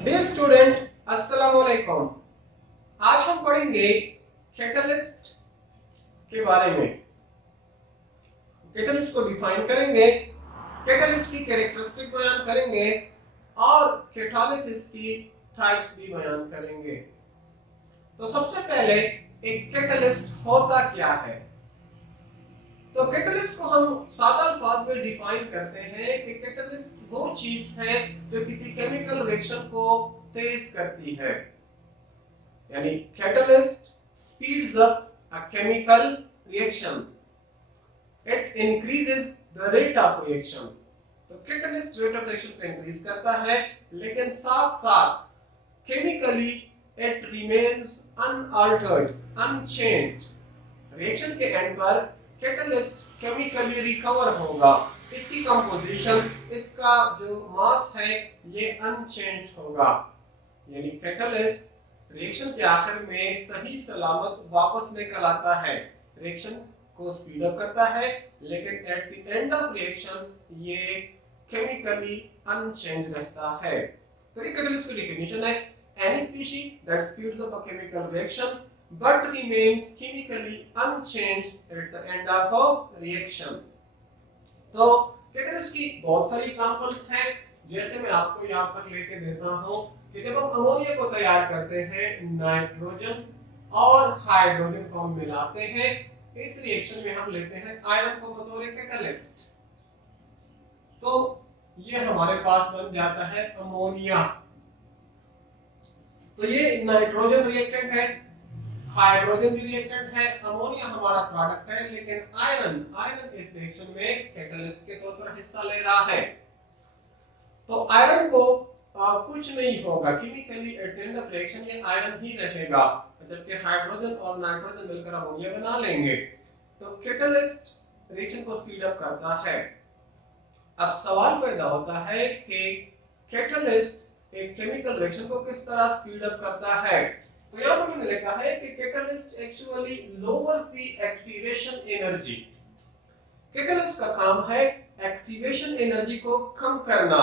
Dear student, अस्सलाम वालेकुम। आज हम पढ़ेंगे कैटलिस्ट के बारे में। कैटलिस्ट को डिफाइन करेंगे, कैटलिस्ट की कैरेक्टरिस्टिक बयान करेंगे और कैटालिसिस की टाइप्स भी बयान करेंगे। तो सबसे पहले एक कैटलिस्ट होता क्या है? तो कैटलिस्ट को हम सादा अल्फाज में डिफाइन करते हैं कि कैटलिस्ट वो चीज है जो किसी केमिकल रिएक्शन को तेज करती है। यानी catalyst speeds up a chemical reaction, it increases the rate of reaction. तो कैटलिस्ट रेट ऑफ रिएक्शन को इंक्रीज करता है, लेकिन साथ साथ chemically it remains unaltered, unchanged. Reaction के एंड पर कैटलिस्ट केमिकली रिकवर होगा, इसकी कंपोजिशन, इसका जो मास है ये अनचेंज होगा। यानी कैटलिस्ट रिएक्शन के आखिर में सही सलामत वापस निकल आता है, रिएक्शन को स्पीड अप करता है, लेकिन at the end of reaction ये केमिकली अनचेंज रहता है। तो ये कैटलिस्ट की डेफिनेशन है, any species that speeds up a chemical reaction but remains chemically unchanged at the end of a reaction। तो कैटलिस्ट की बहुत सारी एग्जांपल्स हैं, जैसे मैं आपको यहाँ पर लेके देता हूँ कि जब हम अमोनिया को तैयार करते हैं, नाइट्रोजन और हाइड्रोजन को हम मिलाते हैं, इस रिएक्शन में हम लेते हैं आयरन को बतौर कैटलिस्ट। तो ये हमारे पास बन जाता है अमोनिया। तो ये नाइट्रोजन रिएक्टेंट है, हाइड्रोजन भी रिएक्टेंट है, अमोनिया हमारा प्रोडक्ट है, लेकिन आयरन इस रिएक्शन में कैटलिस्ट के तौर पर हिस्सा ले रहा है। तो आयरन को कुछ नहीं होगा, chemically at the end of reaction ये आयरन ही रहेगा, जबकि हाइड्रोजन और नाइट्रोजन मिलकर अमोनिया बना लेंगे। तो कैटलिस्ट रिएक्शन को स्पीड अप करता है। अब सवाल पैदा होता है कि कैटलिस्ट एक केमिकल रिएक्शन को किस तरह स्पीड अप करता है। तो यहाँ पर मैंने लिखा है कि catalyst actually lowers the activation energy. Catalyst का काम है एक्टिवेशन एनर्जी को कम करना,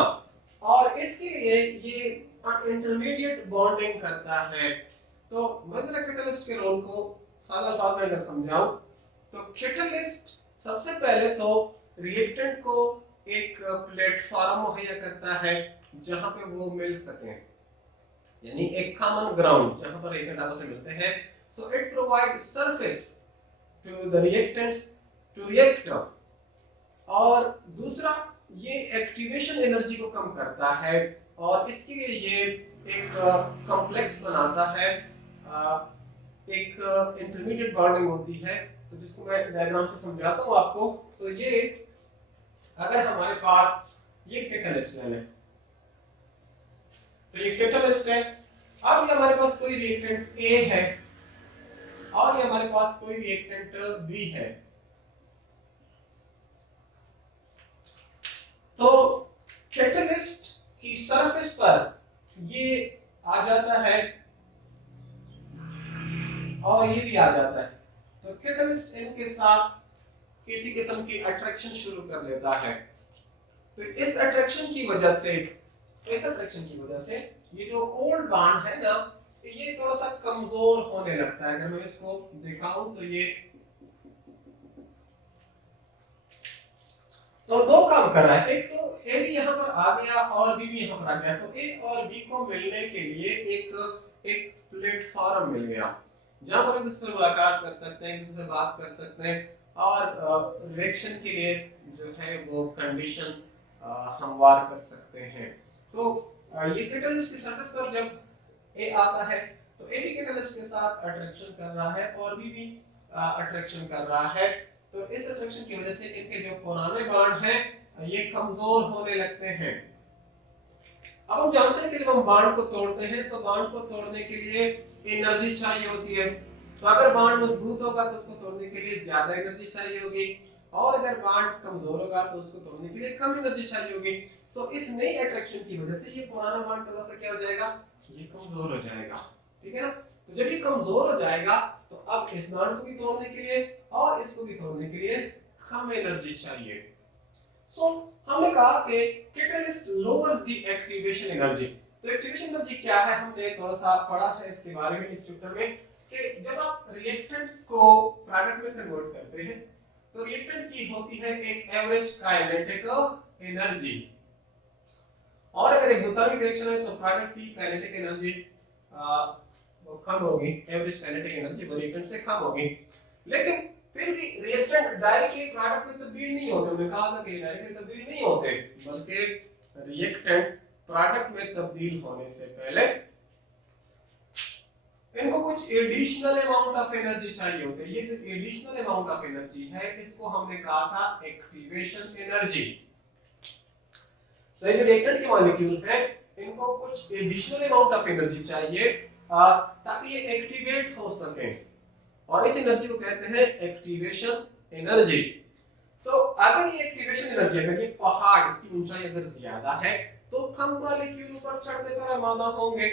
और इसके लिए ये इंटरमीडिएट बॉन्डिंग करता है। तो मैं जरा कैटलिस्ट के रोल को सादा अल्फाज में अगर समझाऊं, तो कैटलिस्ट सबसे पहले तो रिएक्टेंट को एक प्लेटफॉर्म मुहैया करता है जहां पे वो मिल सके, यानी एक कॉमन ग्राउंड जहां पर रिएक्टेंट आपस में मिलते हैं। So it provide surface to the reactants to react. और दूसरा, ये एक्टिवेशन एनर्जी को कम करता है, और इसके लिए ये एक कॉम्प्लेक्स बनाता है, एक इंटरमीडिएट बॉन्डिंग होती है। तो जिसको मैं डायग्राम से समझाता हूँ आपको। तो ये अगर हमारे पास ये कैटलिस्ट है, तो ये कैटलिस्ट है। अब ये हमारे पास कोई रिएक्टेंट A है और ये हमारे पास कोई रिएक्टेंट B है। तो कैटलिस्ट की सरफेस पर ये आ जाता है और ये भी आ जाता है। तो कैटलिस्ट इनके साथ किसी किस्म की अट्रैक्शन शुरू कर देता है। तो इस अट्रैक्शन की वजह से ये जो ओल्ड बॉन्ड है ना, ये थोड़ा सा कमजोर होने लगता है। अगर मैं इसको दिखाऊं तो ये तो दो काम कर रहा है, एक तो ए भी यहाँ पर आ गया और बी भी यहाँ पर आ गया। तो ए और बी को मिलने के लिए एक प्लेटफॉर्म मिल गया जहां पर एक दूसरे से मुलाकात कर सकते हैं, एक दूसरे से बात कर सकते हैं, और रिएक्शन के लिए जो है वो कंडीशन हमवार कर सकते हैं। तो ये कैटलिस्ट की सरफेस पर जब ए आता है तो ए भी कैटलिस्ट के साथ अट्रैक्शन कर रहा है और बी भी अट्रैक्शन कर रहा है। तो इस अट्रैक्शन की वजह से इनके जो पुराने बॉन्ड हैं ये कमजोर होने लगते हैं। अब हम जानते हैं कि जब हम बॉन्ड को तोड़ते हैं तो बॉन्ड को तोड़ने के लिए एनर्जी चाहिए होती है। तो अगर बॉन्ड मजबूत होगा तो उसको तोड़ने के लिए ज्यादा एनर्जी चाहिए होगी, और अगर बॉन्ड कमजोर होगा तो उसको तोड़ने के लिए कम एनर्जी चाहिए होगी। सो इस नई अट्रैक्शन की वजह से ये पुराना बॉन्ड थोड़ा सा क्या हो जाएगा, ये कमजोर हो जाएगा। ठीक है ना। तो जब ये कमजोर हो जाएगा तो अब इस बॉन्ड को भी तोड़ने के लिए और इसको भी तोड़ने के लिए कम एनर्जी चाहिए। सो हमने कहा कि catalyst lowers the activation energy. तो एक्टिवेशन एनर्जी क्या है, हमने थोड़ा सा पढ़ा है इसके बारे में इस चैप्टर में कि जब आप रिएक्टेंट्स को प्रोडक्ट में कन्वर्ट करते हैं तो रिएक्टेंट की होती है एक एवरेज काइनेटिक एनर्जी, और अगर एक्सोथर्मिक रिएक्शन है तो प्रोडक्ट की काइनेटिक एनर्जी वो कम होगी, एवरेज काइनेटिक एनर्जी वो रिएक्टेंट से कम होगी। लेकिन फिर भी रिएक्टेंट डायरेक्टली प्रोडक्ट में तब्दील नहीं होते, हमने कहा था कि डायरेक्टली तब्दील नहीं होते, बल्कि रिएक्टेंट प्रोडक्ट में तब्दील होने से पहले इनको कुछ एडिशनल अमाउंट ऑफ एनर्जी चाहिए होते हैं। ये जो एडिशनल अमाउंट ऑफ एनर्जी है इसको हमने कहा था एक्टिवेशन एनर्जी। तो ये जो रिएक्टेंट के मॉलिक्यूल है इनको कुछ एडिशनल अमाउंट ऑफ एनर्जी चाहिए ताकि ये एक्टिवेट हो सके, और इस एनर्जी को कहते हैं एक्टिवेशन एनर्जी। तो अगर ये एक्टिवेशन एनर्जी, अगर ये पहाड़ इसकी ऊंचाई अगर ज्यादा है तो कम मॉलिक्यूल ऊपर चढ़ने पर आमादा होंगे,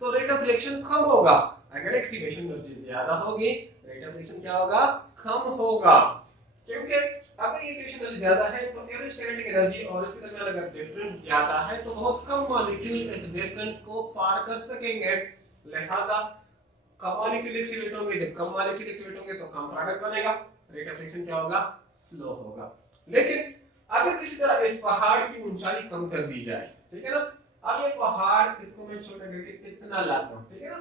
तो रेट ऑफ रिएक्शन कम होगा। अगर एक्टिवेशन एनर्जी ज्यादा होगी रेट ऑफ रिएक्शन क्या होगा, कम होगा। क्योंकि अगर ये एक्टिवेशन एनर्जी ज्यादा है तो एवरेज काइनेटिक एनर्जी और इसके दरमियान अगर डिफरेंस ज्यादा है तो बहुत कम मॉलिक्यूल इस डिफरेंस को पार कर सकेंगे, लिहाजा कम मॉलिक्यूल एक्टिवेट होंगे। जब कम मॉलिक्यूल एक्टिवेट होंगे तो कम प्रोडक्ट बनेगा, रेट ऑफ रिएक्शन क्या होगा, स्लो होगा। लेकिन अगर किसी तरह इस पहाड़ की ऊंचाई कम कर दी जाए, ठीक है ना, अब ये पहाड़ इसको मैं छोटा करके इतना लाता हूं, ठीक है ना,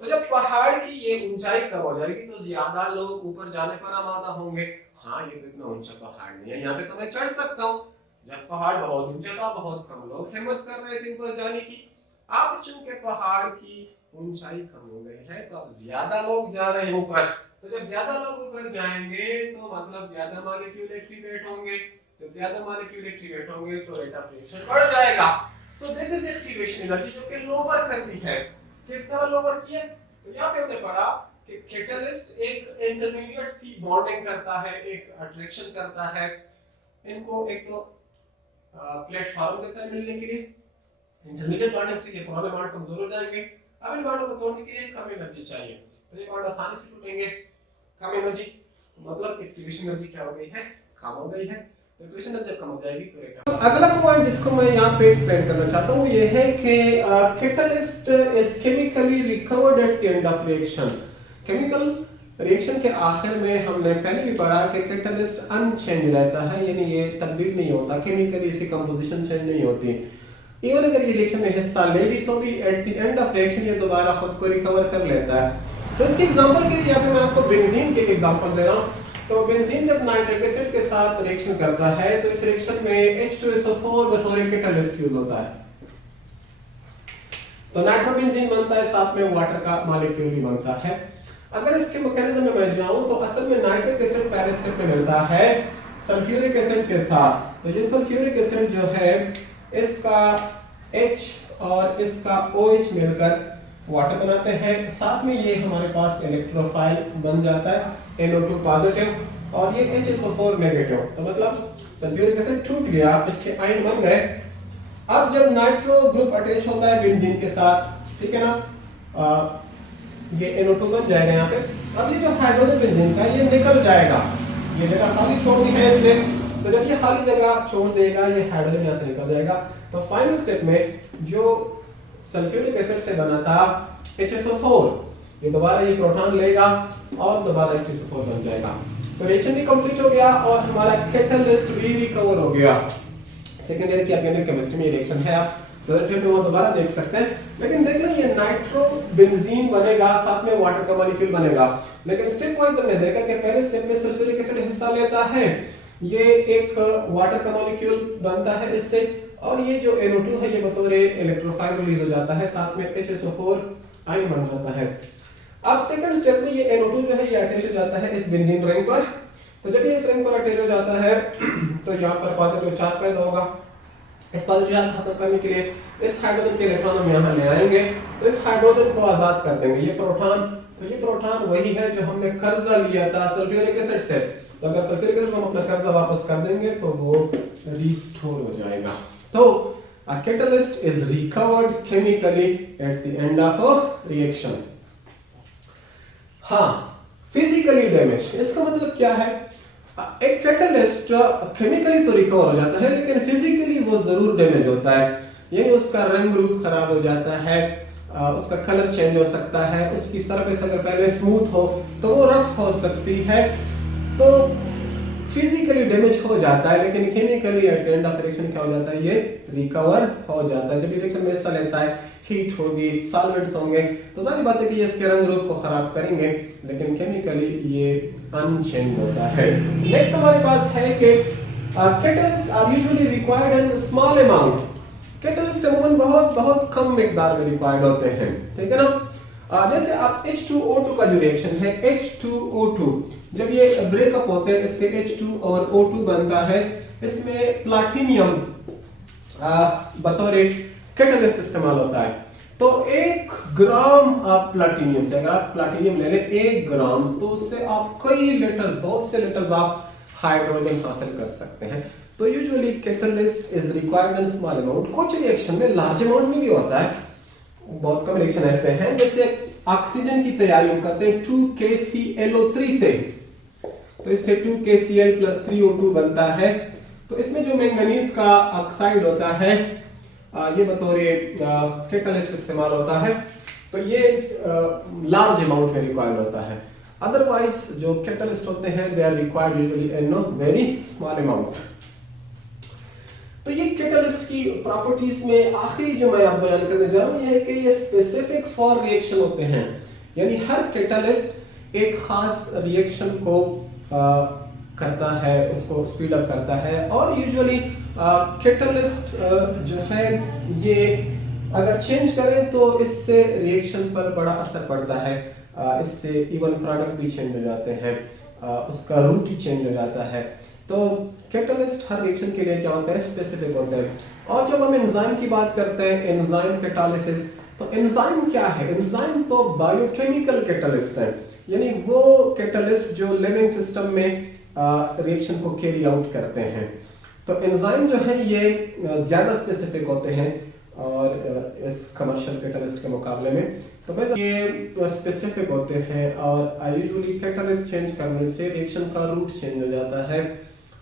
तो जब पहाड़ की ये ऊंचाई कम हो जाएगी तो ज्यादा लोग ऊपर जाने पर आमादा होंगे। हाँ ये तो इतना ऊंचा पहाड़ नहीं है, यहाँ पे तो मैं चढ़ सकता हूँ। जब पहाड़ बहुत ऊंचा था बहुत कम लोग हिम्मत कर रहे थे ऊपर जाने की, अब चूंकि पहाड़ की ऊंचाई कम हो गई है तो अब ज्यादा लोग जा रहे हैं ऊपर। तो जब ज्यादा लोग ऊपर जाएंगे तो मतलब ज्यादा मॉलिक्यूल एक्टिवेट होंगे, जब ज्यादा मॉलिक्यूल एक्टिवेट होंगे तो रेट ऑफ रिएक्शन बढ़ जाएगा। So this is activation energy जो कि लोअर करती है। किस तरह लोअर किया, तो यहाँ पे हमने पढ़ा कि कैटलिस्ट एक इंटरमीडिएट सी बॉन्डिंग करता है, एक अट्रैक्शन करता है, इनको एक तो प्लेटफॉर्म देता है मिलने के लिए। इंटरमीडिएट बॉन्डिंग से ये पुराने बॉन्ड कमजोर हो जाएंगे, अब इन बॉन्डों को तोड़ने के लिए कम एनर्जी चाहिए, तो ये बॉन्ड आसानी से टूटेंगे, कम एनर्जी, मतलब एक्टिवेशन एनर्जी क्या हो गई है, कम हो गई है। तो एक्टिवेशन एनर्जी जब कम हो जाएगी तो रेट। अगला पॉइंट जिसको मैं यहाँ पे एक्सप्लेन करना चाहता हूँ ये है कि catalyst is chemically recovered at the end of reaction. Chemical reaction के आखिर में हमने पहले भी पढ़ा कि कैटलिस्ट अनचेंज रहता है, यानी ये तब्दील नहीं होता, केमिकली इसकी कंपोजिशन चेंज नहीं होती। इवन अगर ये रिएक्शन में हिस्सा ले भी तो भी at the end of reaction ये दोबारा खुद को रिकवर कर लेता है। तो इसके एग्जांपल के लिए यहाँ पे मैं आपको बेंजीन के एग्जांपल दे रहा हूँ। तो बेंजीन जब नाइट्रिक एसिड के साथ रिएक्शन करता है तो इस रिएक्शन में H2SO4 बतौर कैटलिस्ट यूज होता है, तो नाइट्रोबेंजीन बनता है, साथ में वाटर का मॉलिक्यूल भी बनता है। अगर इसके मैकेनिज्म में मैं जाऊं तो असल में नाइट्रिक एसिड पैरा स्टेप में मिलता है सल्फ्यूरिक एसिड के साथ। तो ये सल्फ्यूरिक एसिड जो है इसका H और इसका OH मिलकर वाटर बनाते हैं, साथ में ये हमारे पास इलेक्ट्रोफाइल बन जाता है NO2 पॉजिटिव और ये HSO4 नेगेटिव। तो मतलब सल्फ्यूरिक एसिड टूट गया, इसके आयन बन गए। अब जब नाइट्रो ग्रुप अटैच होता है बेंजीन के साथ, ठीक है ना, ये NO2 बन जाएगा यहाँ पे। अब ये जो हाइड्रोजन बेंजीन का ये निकल जाएगा, ये जगह खाली छोड़ दी है इसने, तो जब ये खाली जगह छोड़ देगा ये हाइड्रोजन यहाँ से निकल जाएगा। तो फाइनल स्टेप में जो सल्फ्यूरिक एसिड से बना था HSO4 ये दोबारा ये प्रोटॉन लेगा और दोबारा H2SO4 बन जाएगा। तो रिएक्शन भी कंप्लीट हो गया और हमारा कैटलिस्ट भी रिकवर हो गया। सेकेंड ईयर की ऑर्गेनिक केमिस्ट्री में रिएक्शन है, आप सदर टेप में वो दोबारा देख सकते हैं। लेकिन देख रहे हैं ये नाइट्रोबेंजीन बनेगा, साथ में वाटर का मॉलिक्यूल बनेगा। लेकिन स्टेप वाइज हमने देखा कि पहले स्टेप में सल्फ्यूरिक एसिड हिस्सा लेता है, ये एक वाटर का मॉलिक्यूल बनता है इससे, और ये जो NO2 है ये बतौर इलेक्ट्रोफाइल रिलीज हो जाता है, साथ में HSO4 आयन बन जाता है। अब सेकंड स्टेप में ये NO2 जो है ये अटैच हो जाता है इस बेंजीन रिंग पर। तो जब ये इस रिंग पर अटैच हो जाता है तो यहाँ पर पॉजिटिव चार्ज पैदा होगा। इस पॉजिटिव चार्ज खत्म करने के लिए इस हाइड्रोजन के इलेक्ट्रॉन हम यहाँ ले आएंगे, तो इस हाइड्रोजन को आजाद कर देंगे, ये प्रोटॉन। तो ये प्रोटॉन वही है जो हमने कर्जा लिया था सल्फ्यूरिक एसिड से, तो अगर सल्फ्यूरिक एसिड को हम अपना कर्जा वापस कर देंगे तो वो रिस्टोर हो जाएगा। तो a catalyst is recovered chemically at the end of a reaction। हाँ, फिजिकली डैमेज, इसका मतलब क्या है, एक कैटलिस्ट केमिकली तो रिकवर हो जाता है लेकिन फिजिकली वो जरूर डैमेज होता है। यानी उसका रंग रूप खराब हो जाता है, उसका कलर चेंज हो सकता है, उसकी सरफेस अगर पहले स्मूथ हो तो वो रफ हो सकती है, तो फिजिकली डैमेज हो जाता है, लेकिन chemically at the end of reaction क्या हो जाता है, ये रिकवर हो जाता है। जब रिएक्शन में हिस्सा लेता है, हीट होगी, सॉल्वेंट्स होंगे, तो सारी बात है कि ये इसके रंग रूप को खराब करेंगे, लेकिन केमिकली ये अनचेंज होता है। नेक्स्ट हमारे पास है कि catalyst are usually required in small amount. Catalyst अमूमन बहुत कम मिकदार में रिक्वायर्ड होते हैं, ठीक है ना। जैसे आप H2O2 का जो रिएक्शन है, H2O2 जब ये ब्रेकअप होते हैं, इससे H2 और O2 बनता है, इसमें प्लैटिनियम बतौर कैटलिस्ट इस्तेमाल होता है। तो 1 ग्राम आप प्लैटिनियम से, अगर आप प्लैटिनियम ले लें 1 ग्राम, तो उससे आप कई लीटर्स, बहुत से लीटर्स आप हाइड्रोजन हासिल कर सकते हैं। तो usually catalyst is required in small amount. कुछ रिएक्शन में लार्ज अमाउंट में भी होता है, बहुत कम रिएक्शन ऐसे हैं, जैसे ऑक्सीजन की तैयारी हम करते हैं 2KClO3 से, तो इससे 2KCl + 3O2 बनता है। तो इसमें जो मैंगनीज का ऑक्साइड होता है, ये बतौर कैटलिस्ट इस्तेमाल होता है, तो ये लार्ज अमाउंट में रिक्वायर्ड होता है। अदरवाइज जो कैटलिस्ट होते हैं, they are required usually in very small amount. तो ये कैटलिस्ट की प्रॉपर्टीज में आखिरी जो मैं आप बयान करने जा रहा हूं, ये है कि ये स्पेसिफिक फॉर रिएक्शन होते हैं, यानी हर कैटलिस्ट एक खास रिएक्शन को करता है, उसको स्पीड अप करता है। और यूजुअली कैटलिस्ट जो है ये अगर चेंज करें तो इससे रिएक्शन पर बड़ा असर पड़ता है, इससे इवन प्रोडक्ट भी चेंज हो जाते हैं, उसका रूट ही चेंज हो जाता है। तो कैटलिस्ट हर रिएक्शन के लिए क्या होता है, स्पेसिफिक होता है। और जब हम एंजाइम की बात करते हैं, एंजाइम कैटालिसिस, तो एंजाइम क्या है? एंजाइम तो बायोकेमिकल कैटलिस्ट है, यानी वो कैटलिस्ट जो लिविंग सिस्टम में रिएक्शन को कैरी आउट करते हैं। तो एंजाइम जो है ये ज़्यादा स्पेसिफिक होते हैं और इस कमर्शियल कैटलिस्ट के मुकाबले में तो भाई ये स्पेसिफिक होते हैं। और यूजुअली कैटलिस्ट चेंज करने से रिएक्शन का रूट चेंज हो जाता है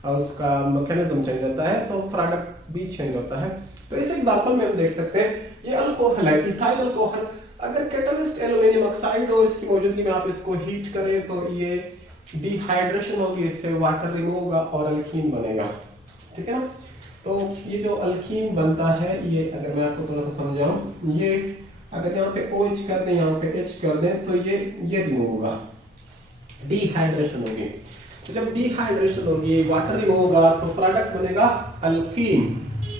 और उसका मैकेनिज्म चेंज होता है, तो प्रोडक्ट भी चेंज होता है। तो इस एग्जांपल में हम देख सकते हैं, ये अल्कोहल है, इथाइल अल्कोहल। अगर कैटलिस्ट एल्युमिनियम ऑक्साइड हो, इसकी मौजूदगी में आप इसको हीट करें तो ये डिहाइड्रेशन होगी, इससे वाटर रिमूव होगा और अल्कीन बनेगा, ठीक है ना। तो ये जो अल्कीन बनता है, ये अगर मैं आपको थोड़ा सा समझाऊं, ये अगर यहाँ पे OH कर दें, यहाँ पे H कर दें, तो ये रिमूव होगा, डिहाइड्रेशन होगी। तो जब डिहाइड्रेशन होगी, वाटर रिमूव होगा, तो प्रोडक्ट बनेगा अल्कीन,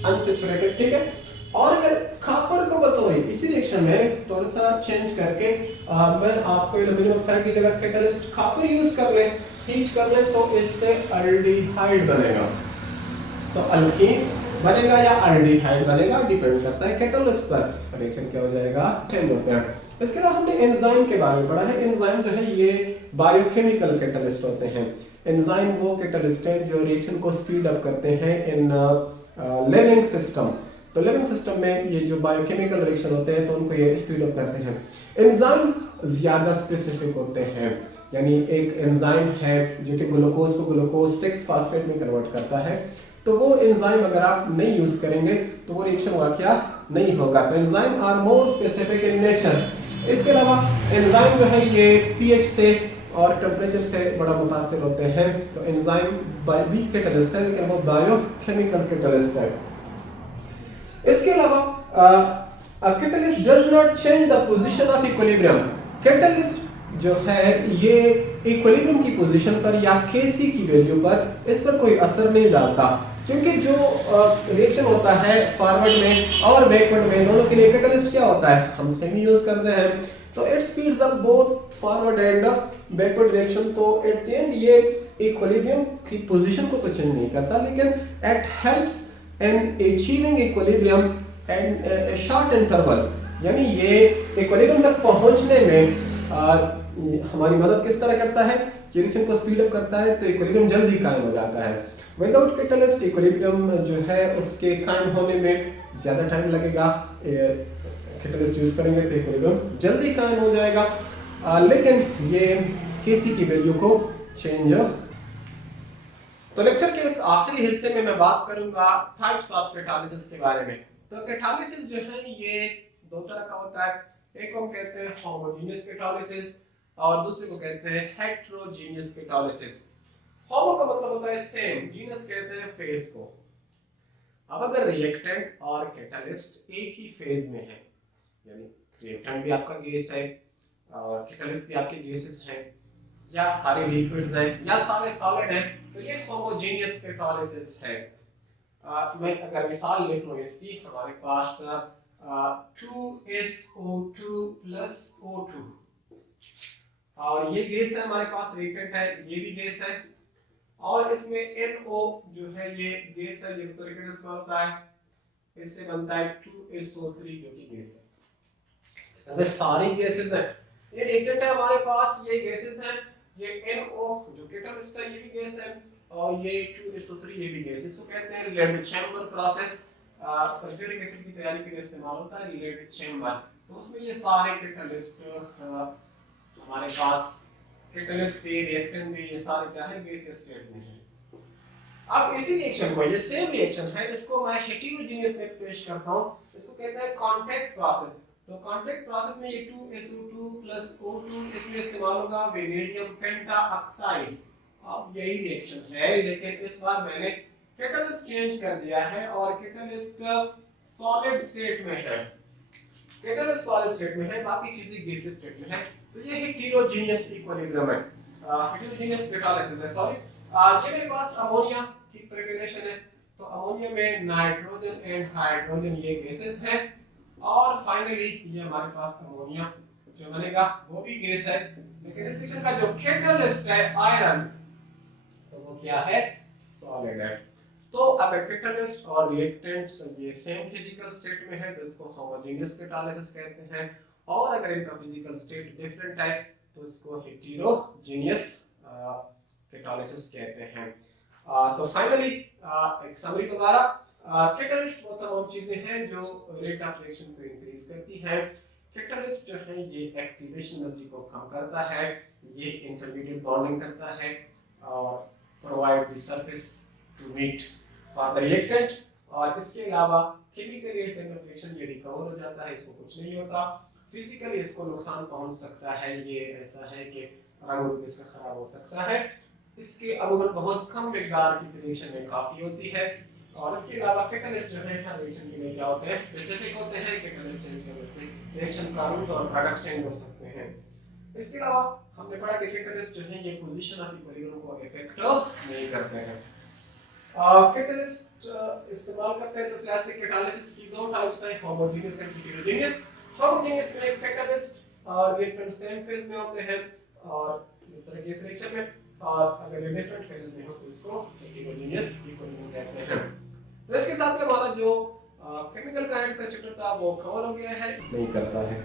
अनसैचुरेटेड, ठीक है। और अगर कॉपर को बतौर इसी रिएक्शन में थोड़ा सा चेंज करके मैं आपको एल्युमिनियम ऑक्साइड की जगह कैटलिस्ट कॉपर यूज कर ले, हीट कर ले, तो इससे अल्डिहाइड बनेगा। तो अल्कीन बनेगा या अल्डिहाइड बनेगा, डिपेंड करता है कैटलिस्ट पर, रिएक्शन क्या हो जाएगा, चेंज होता है। इसके अलावा हमने एंजाइम के बारे में पढ़ा है। एंजाइम जो है ये बायोकेमिकल कैटलिस्ट होते हैं। एंजाइम वो कैटलिस्ट है जो रिएक्शन को स्पीड अप करते हैं इन लिविंग सिस्टम। तो लिविंग सिस्टम में ये जो बायोकेमिकल रिएक्शन होते हैं, तो उनको ये स्पीड अप करते हैं। एंजाइम ज्यादा स्पेसिफिक होते हैं, यानी एक एंजाइम है जो कि ग्लूकोज को ग्लूकोज 6 फास्फेट में कन्वर्ट करता है, तो वो एंजाइम अगर आप नहीं यूज करेंगे तो वो रिएक्शन वाकया नहीं होगा। तो enzyme are more specific in nature. इसके अलावा एंजाइम जो है ये pH से और टेम्परेचर से बड़ा मुतासिर होते हैं। तो एंजाइम भी कैटलिस्ट है, लेकिन वो बायोकेमिकल कैटलिस्ट है। इसके अलावा catalyst does not change the position of equilibrium. Catalyst जो है ये इक्विलिब्रियम की पोजीशन पर या Kc की वैल्यू पर इस पर कोई असर नहीं डालता, क्योंकि जो रिएक्शन होता है फॉरवर्ड में और बैकवर्ड में, दोनों के लिए कैटलिस्ट क्या होता है, हम सेम यूज करते हैं। तो it speeds up both forward and backward reaction. तो एट द एंड ये इक्विलिब्रियम की पोजीशन को तो चेंज नहीं करता, लेकिन it helps in achieving equilibrium and A short interval, यानी ये इक्विलिब्रियम तक पहुंचने में हमारी मदद किस तरह करता है, रिएक्शन को स्पीड अप करता है, तो इक्विलिब्रियम जल्दी कायम हो जाता है। विदाउट कैटलिस्ट इक्विलिब्रियम जो है उसके कायम होने में ज्यादा टाइम लगेगा, कैटलिस्ट यूज करेंगे तो इक्विलिब्रियम जल्दी कायम हो जाएगा, लेकिन ये Kc की वैल्यू को चेंज। तो लेक्चर के इस आखिरी हिस्से में मैं बात करूंगा टाइप्स ऑफ कैटालिसिस के बारे में। तो कैटालिसिस जो है ये दो तरह का होता है, एक को हम कहते हैं होमोजेनियस कैटालिसिस और दूसरे को कहते हैं हेटेरोजेनियस कैटालिसिस। होमो का मतलब होता है सेम, जीनस कहते हैं फेज को। अब अगर रिएक्टेंट और कैटालिस्ट एक ही फेज में है, यानी रिएक्टेंट भी आपका गैस है और कैटालिस्ट भी आपके गैसेस हैं, या सारे लिक्विड्स हैं या सारे सॉलिड हैं, तो ये होमोजेनियस कैटालिसिस है। मैं अगर मिसाल लिख लूं इसकी, हमारे पास 2SO2 प्लस O2 और ये गैस है हमारे पास, रिएक्टेंट है, ये भी गैस है, और इसमें NO जो है ये गैस है, ये तो रिएक्टेंट इसमें होता है, इससे बनता है 2SO3 जो कि गैस है। अगर सारी गैसेस है, ये रिएक्टेंट है हमारे पास, ये गैसेस हैं, ये NO जो कैटालिस्ट है ये भी गैस है, और ये 2SO3 ये भी गैस। इसको कहते हैं lead chamber process. Sulphuric acid की तैयारी के लिए इस्तेमाल होता है लेड चैम्बर। तो उसमें ये सारे कैटालिस्ट हमारे पास, कैटालिस्ट भी रिएक्टेंट भी, ये सारे क्या है गैसियस स्टेट में है। अब इसी रिएक्शन को, ये सेम रिएक्शन है, इसको मैं हेटेरोजेनियस में पेश करता हूं, इसको कहते हैं कांटेक्ट प्रोसेस। तो कांटेक्ट प्रोसेस में ये 2SO2 प्लस O2 इसमें इस्तेमाल होगा वेनेडियम पेंटाऑक्साइड। अब यही रिएक्शन है, लेकिन इस बार मैंने कैटालिस्ट चेंज कर दिया है और कैटालिस्ट सॉलिड स्टेट में है, कैटालिस्ट सॉलिड स्टेट में है, बाकी चीजें गैसियस स्टेट में है। तो ये हेटेरोजेनियस इक्विलिब्रियम है, हेटेरोजेनियस कैटालिसिस है। सॉरी, ये मेरे पास अमोनिया की प्रिपरेशन है, तो अमोनिया में नाइट्रोजन एंड हाइड्रोजन ये गैसेस हैं, और फाइनली ये हमारे पास अमोनिया जो बनेगा वो भी गैस है, लेकिन इस रिएक्शन का जो कैटालिस्ट है आयरन, तो वो क्या है, सॉलिड है। तो अगर कैटालिस्ट और रिएक्टेंट्स ये सेम फिजिकल स्टेट में है तो इसको होमोजेनियस कैटालिसिस कहते हैं, और अगर इनका फिजिकल स्टेट डिफरेंट है तो इसको हेटेरोजेनियस कैटालिसिस कहते हैं। तो फाइनली एक समरी दोबारा, कैटालिस्ट वो तमाम चीजें हैं जो रेट ऑफ रिएक्शन को इंक्रीज करती हैं। कैटालिस्ट जो है ये एक्टिवेशन एनर्जी को कम करता है, ये इंटरमीडिएट बॉन्डिंग करता है और provide the surface to meet for the reactant, और इसके अलावा केमिकल रिएक्टेंट ऑफ रिएक्शन ये रिकवर हो जाता है, इसको कुछ नहीं होता। फिजिकली इसको नुकसान पहुंच सकता है, ये ऐसा है कि रंग रूप इसका खराब हो सकता है, इसके अमूमन बहुत कम मिकदार की रिएक्शन में काफी होती है। और इसके अलावा कैटालिस्ट जो है हर रिएक्शन के लिए क्या होते हैं, स्पेसिफिक होते हैं, कैटालिस्ट चेंज करने से रिएक्शन का रूट और प्रोडक्ट चेंज हो सकते हैं। इसके अलावा हमने पढ़ा कि कैटालिस्ट जो है ये पोजीशन ऑफ इक्विलिब्रियम को इफेक्ट नहीं करते हैं। कैटालिस्ट इस्तेमाल करते हैं तो इस लिहाज से कैटालिसिस की दो टाइप्स हैं, होमोजेनियस एंड हेटेरोजेनियस। होमोजेनियस में कैटालिस्ट और रिएक्टेंट सेम फेज में होते हैं और इस तरह के रिएक्शन में, और अगर ये डिफरेंट फेजेस में हो तो इसको हेटेरोजेनियस इक्विलिब्रियम कहते हैं। तो इसके साथ हमारा जो केमिकल काइनेटिक्स का चैप्टर था वो कवर हो गया है, नहीं करता है।